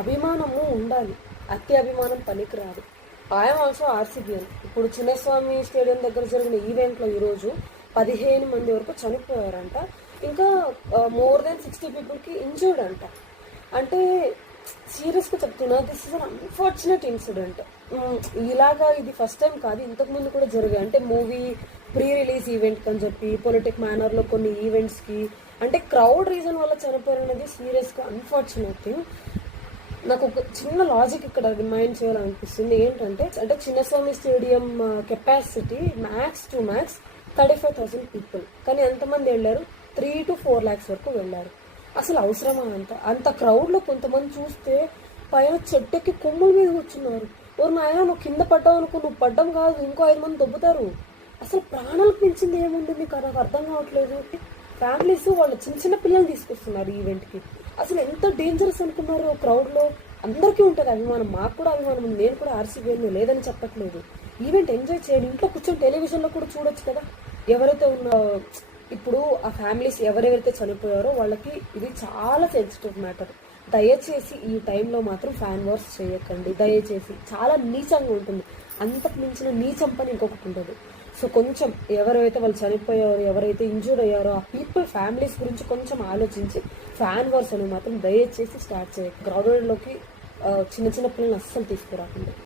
అభిమానము ఉండాలి, అతి అభిమానం పనికిరాదు. I'm also RCBian. ఇప్పుడు చిన్నస్వామి స్టేడియం దగ్గర జరిగిన ఈవెంట్లో ఈరోజు 15 మంది వరకు చనిపోయారంట. ఇంకా మోర్ దెన్ 60 పీపుల్కి ఇంజూర్డ్ అంట. అంటే సీరియస్గా చెప్తున్నా, this is an unfortunate incident. ఇలాగా ఇది ఫస్ట్ టైం కాదు, ఇంతకుముందు కూడా జరిగాయి. అంటే మూవీ ప్రీ రిలీజ్ ఈవెంట్ అని చెప్పి పొలిటిక్ మేనర్లో కొన్ని ఈవెంట్స్కి అంటే క్రౌడ్ రీజన్ వల్ల చనిపోయారు అనేది సీరియస్గా అన్ఫార్చునేట్ థింగ్. నాకు ఒక చిన్న లాజిక్ ఇక్కడ రిమైండ్ చేయాలనిపిస్తుంది. ఏంటంటే అంటే Chinnaswamy stadium capacity max to max 35,000 people, కానీ ఎంతమంది వెళ్ళారు? 3 to 4 lakhs వరకు వెళ్ళారు. అసలు అవసరమా అంత క్రౌడ్లో కొంతమంది చూస్తే పైన చెట్టెక్కి కొమ్ముల మీద కూర్చున్నారు. ఓరు నాయన, నువ్వు కింద పడ్డావు అనుకో, నువ్వు పడ్డం కాదు, ఇంకో 5 మంది దొబ్బుతారు. అసలు ప్రాణాలకు మించింది ఏముంది మీకు? నాకు అర్థం కావట్లేదు. ఫ్యామిలీస్ వాళ్ళ చిన్న చిన్న పిల్లలు తీసుకొస్తున్నారు ఈవెంట్కి. అసలు ఎంత డేంజరస్ అనుకున్నారు క్రౌడ్లో. అందరికీ ఉంటుంది అభిమానం, మాకు కూడా అభిమానం ఉంది, నేను కూడా ఆర్సీబీ లేదని చెప్పట్లేదు. ఈవెంట్ ఎంజాయ్ చేయండి, ఇంట్లో కూర్చొని టెలివిజన్లో కూడా చూడొచ్చు కదా. ఎవరైతే ఇప్పుడు ఆ ఫ్యామిలీస్ ఎవరెవరైతే చనిపోయారో వాళ్ళకి ఇది చాలా సెన్సిటివ్ మ్యాటర్. దయచేసి ఈ టైంలో మాత్రం ఫ్యాన్ వార్స్ చేయకండి, దయచేసి. చాలా నీచంగా ఉంటుంది, అంతకు మించిన నీచం పని ఇంకొకటి ఉండదు. సో కొంచెం ఎవరైతే వాళ్ళు చనిపోయారో, ఎవరైతే ఇంజూర్డ్ అయ్యారో ఆ పీపుల్ ఫ్యామిలీస్ గురించి కొంచెం ఆలోచించి ఫ్యాన్ వార్స్ అనేవి మాత్రం దయచేసి స్టార్ట్ చేయండి. క్రౌడెడ్లోకి చిన్న చిన్న పిల్లల్ని అస్సలు తీసుకురాకండి.